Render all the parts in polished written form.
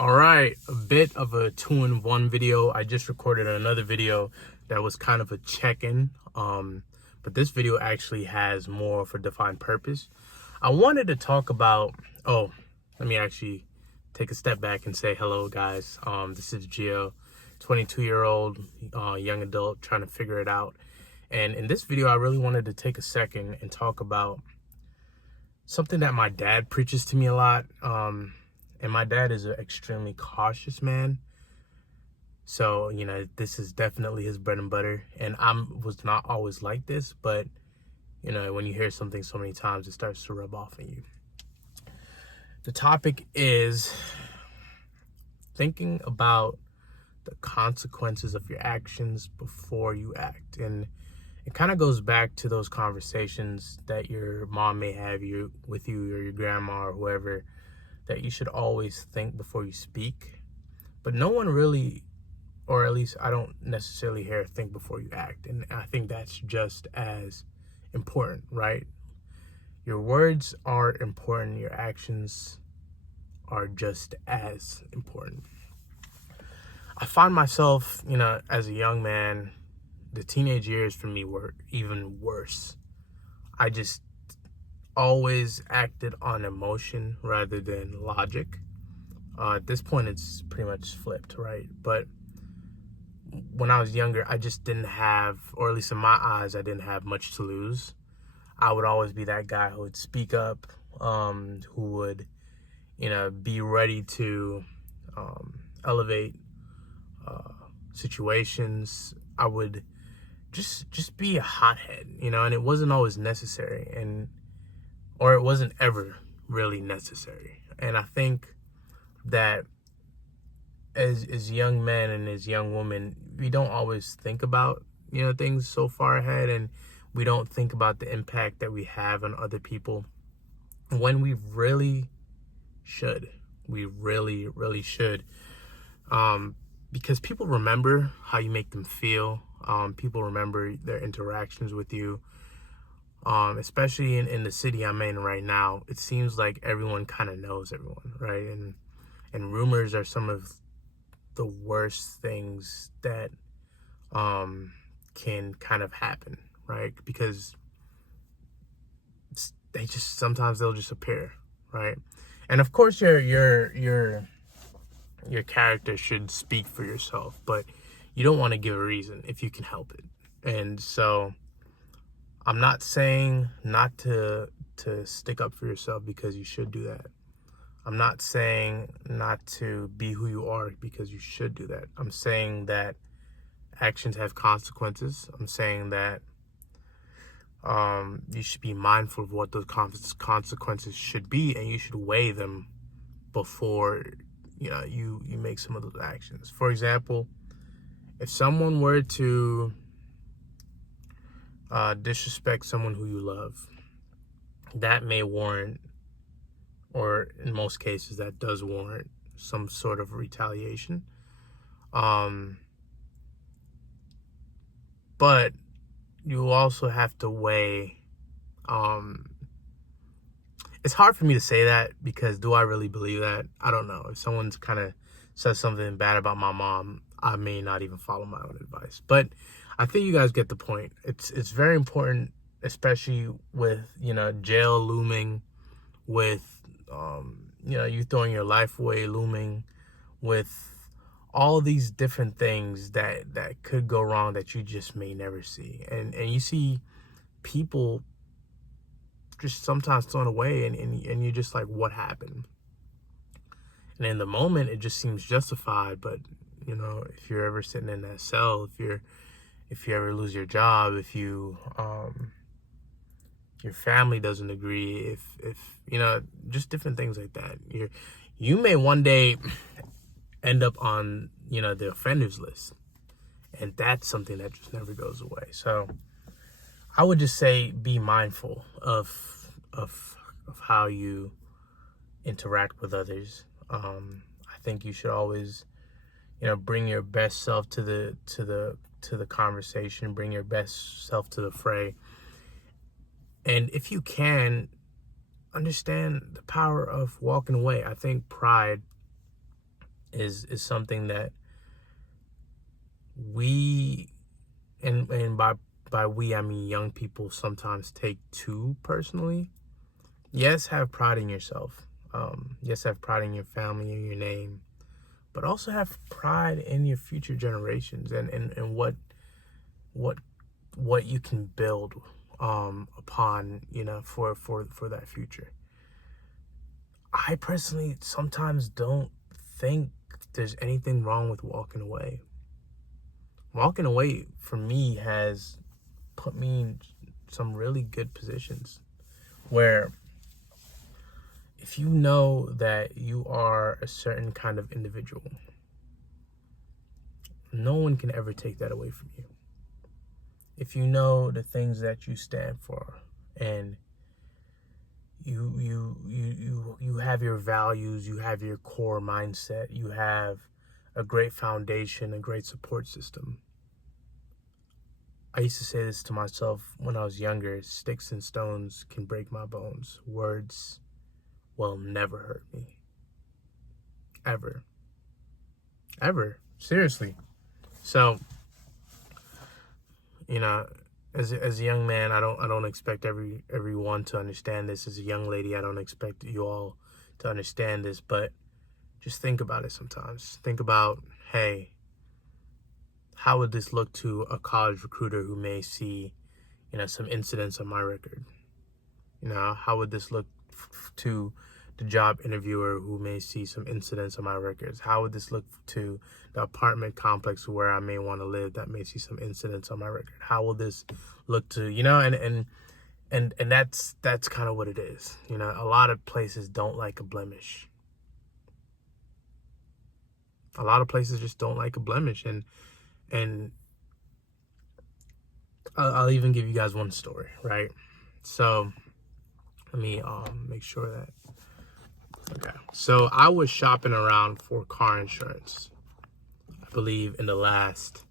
All right, a bit of a two-in-one video. I just recorded another video that was kind of a check-in, but this video actually has more of a defined purpose. I wanted to talk about, let me actually take a step back and say hello, guys. This is Gio, 22-year-old young adult trying to figure it out. And in this video, I really wanted to take a second and talk about something that my dad preaches to me a lot. And my dad is an extremely cautious man. So, this is definitely his bread and butter. And I was not always like this, but, when you hear something so many times, it starts to rub off on you. The topic is thinking about the consequences of your actions before you act. And it kind of goes back to those conversations that your mom may have with you or your grandma or whoever, that you should always think before you speak. But no one really, or at least I don't necessarily hear think before you act. And I think that's just as important, right? Your words are important. Your actions are just as important. I find myself, as a young man, the teenage years for me were even worse. I just always acted on emotion rather than logic. At this point, it's pretty much flipped, right? But when I was younger, I just didn't have, or at least in my eyes, I didn't have much to lose. I would always be that guy who would speak up, who would, be ready to elevate situations. I would just be a hothead, and it wasn't always necessary, or it wasn't ever really necessary. And I think that as young men and as young women, we don't always think about, things so far ahead, and we don't think about the impact that we have on other people when we really should. We really, really should. Because people remember how you make them feel. People remember their interactions with you. Especially in the city I'm in right now, it seems like everyone kind of knows everyone, right? And rumors are some of the worst things that can kind of happen, right? Because sometimes they'll just appear, right? And of course your character should speak for yourself, but you don't want to give a reason if you can help it. And so I'm not saying not to stick up for yourself, because you should do that. I'm not saying not to be who you are, because you should do that. I'm saying that actions have consequences. I'm saying that you should be mindful of what those consequences should be, and you should weigh them before you make some of those actions. For example, if someone were to disrespect someone who you love, that may warrant, or in most cases that does warrant, some sort of retaliation. But you also have to weigh, it's hard for me to say that, because do I really believe that? I don't know. If someone's kind of says something bad about my mom, I may not even follow my own advice. But I think you guys get the point. It's very important, especially with, jail looming, with, you throwing your life away looming, with all these different things that could go wrong that you just may never see. And you see people just sometimes thrown away, and you're just like, what happened? And in the moment, it just seems justified. But, if you're ever sitting in that cell, if you ever lose your job, if you, your family doesn't agree, if just different things like that, you may one day end up on, the offenders list. And that's something that just never goes away. So I would just say, be mindful of how you interact with others. I think you should always, bring your best self to the conversation, bring your best self to the fray. And if you can, understand the power of walking away. I think pride is something that we, and by we I mean young people, sometimes take too personally. Yes, have pride in yourself. Yes, have pride in your family and your name, but also have pride in your future generations and what you can build upon, for that future. I personally sometimes don't think there's anything wrong with walking away. Walking away for me has put me in some really good positions where if you know that you are a certain kind of individual, no one can ever take that away from you. If you know the things that you stand for, and you have your values, you have your core mindset, you have a great foundation, a great support system. I used to say this to myself when I was younger: sticks and stones can break my bones. Words will never hurt me. Ever. Ever. Seriously. So, as a young man, I don't expect everyone to understand this. As a young lady, I don't expect you all to understand this, but just think about it sometimes. Think about, hey, how would this look to a college recruiter who may see, some incidents on my record? How would this look to the job interviewer who may see some incidents on my records? How would this look to the apartment complex where I may want to live that may see some incidents on my record? How will this look to, and that's kind of what it is. A lot of places don't like a blemish. A lot of places just don't like a blemish. And I'll even give you guys one story, right? So let me make sure that. Okay. So I was shopping around for car insurance, I believe, in the last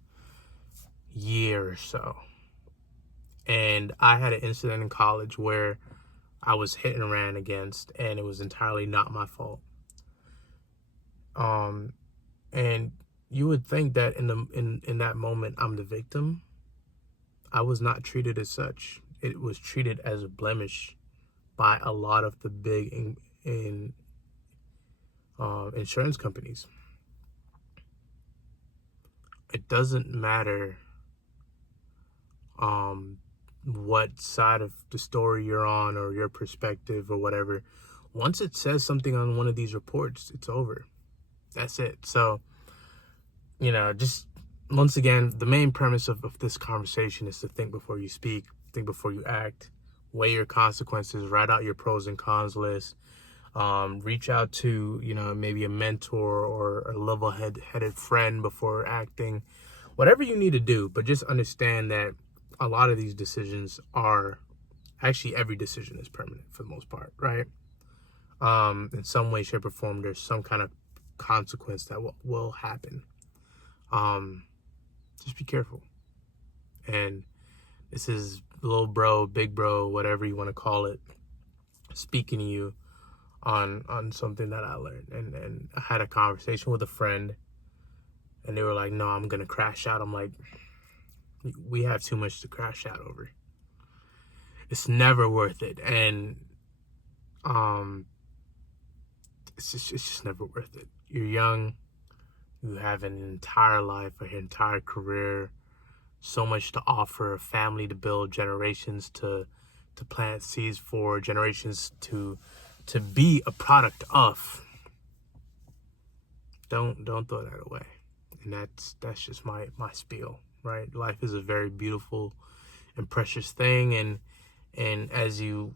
year or so. And I had an incident in college where I was hit and ran against, and it was entirely not my fault. And you would think that in that moment I'm the victim. I was not treated as such. It was treated as a blemish by a lot of the big insurance companies. It doesn't matter what side of the story you're on or your perspective or whatever. Once it says something on one of these reports, it's over. That's it. So, just once again, the main premise of this conversation is to think before you speak, think before you act, weigh your consequences, write out your pros and cons list, reach out to, maybe a mentor or a level-headed friend before acting, whatever you need to do. But just understand that a lot of these decisions are, actually every decision is permanent for the most part, right? In some way, shape, or form, there's some kind of consequence that will happen. Just be careful. And this is little bro, big bro, whatever you want to call it, speaking to you on something that I learned. And I had a conversation with a friend, and they were like, no, I'm going to crash out. I'm like, we have too much to crash out over. It's never worth it. And it's just never worth it. You're young. You have an entire life, an entire career, so much to offer, a family to build, generations to plant seeds for, generations to be a product of. Don't throw that away. And that's just my spiel, right? Life is a very beautiful and precious thing, and as you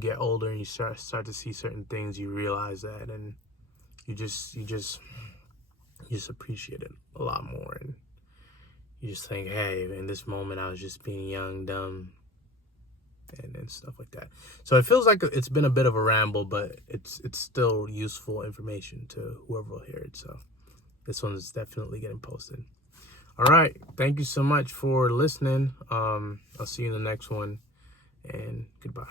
get older and you start to see certain things, you realize that, and you just appreciate it a lot more, and you just think, hey, in this moment I was just being young, dumb, and stuff like that. So it feels like it's been a bit of a ramble, but it's still useful information to whoever will hear it. So this one's definitely getting posted. All right, thank you so much for listening. I'll see you in the next one, and goodbye.